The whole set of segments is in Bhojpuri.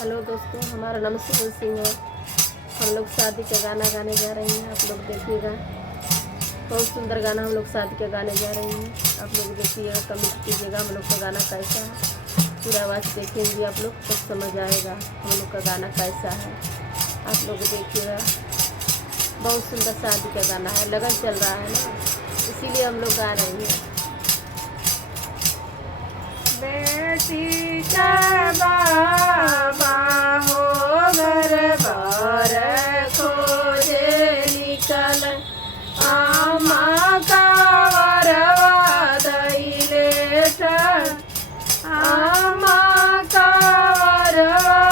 हेलो दोस्तों, हमारा नाम सुमन सिंह है। हम लोग शादी का गाना गाने जा रहे हैं, आप लोग देखिएगा। बहुत सुंदर गाना हम लोग शादी का गाने जा रहे हैं। आप लोग देखिएगा, कमेंट कीजिएगा हम लोग का गाना कैसा है। पूरा आवाज़ देखेंगे आप लोग तो समझ आएगा हम लोग का गाना कैसा है। आप लोग देखिएगा, बहुत सुंदर शादी का गाना है। लगन चल रहा है ना, इसीलिए हम लोग गा रहे हैं। बेटी का बाबा हो घर बार खोजे निकल आमा का वरवा दैले आमा का वरवा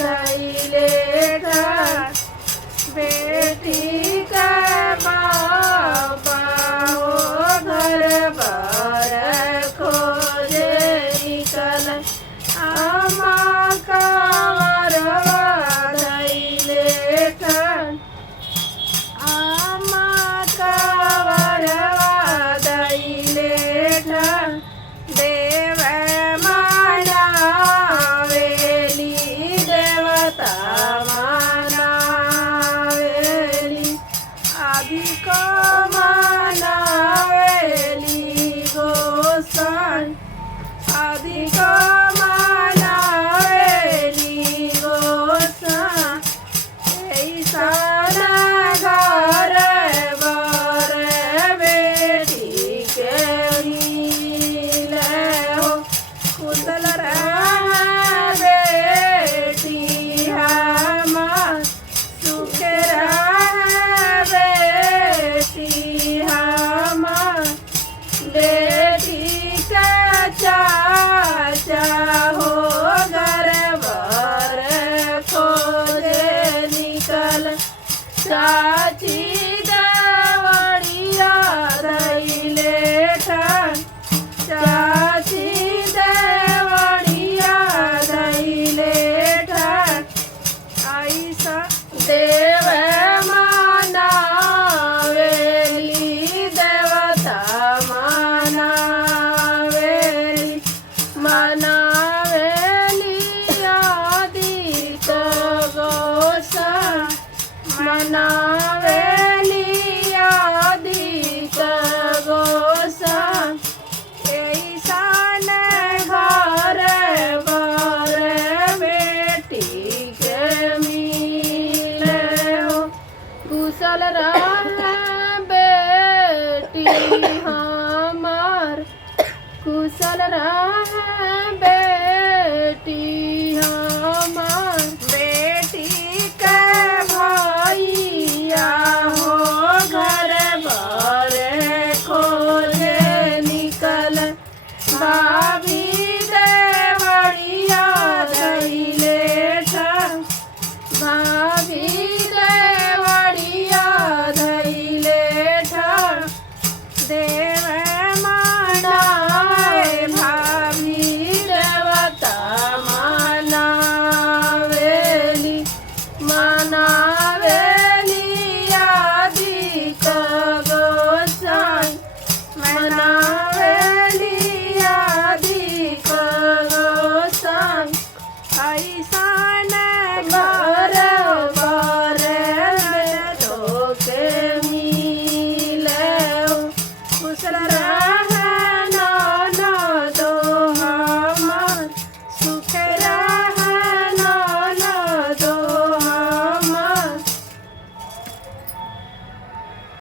दैले बेटी का बाबा हो घर बार खोजे निकल आमा का वरवा दैले आमा का वरवा दैले देव मानावेली देवता मानावेली अधिक मानावेली गोसाई अधिक मानावेली गोसाई ऐसा घर बर बेटी के मिले हो कुशल रह बेटी हमार सुख रह बेटी हमार बेटी का चाचा हो घर बर खोजे निकल चाची दवड़िया दैले चाची दवड़िया दैले ऐसा देव मानावेली देवता मानावेली मानावेली आदित गोसाई मनावेली आदित गोसाई ऐसन घर बर बेटी के मिले हो कुशल रह बेटी हमार कुशल रह बेटी हमार बेटी के भैया हो घर बर खोजे निकल भाभी देवड़िया दैले भाभी देवड़िया दैले देव मानावे भाभी देवता मानावेली मानावेली आदित गोसाई मानावेली आदित गोसाई ऐसा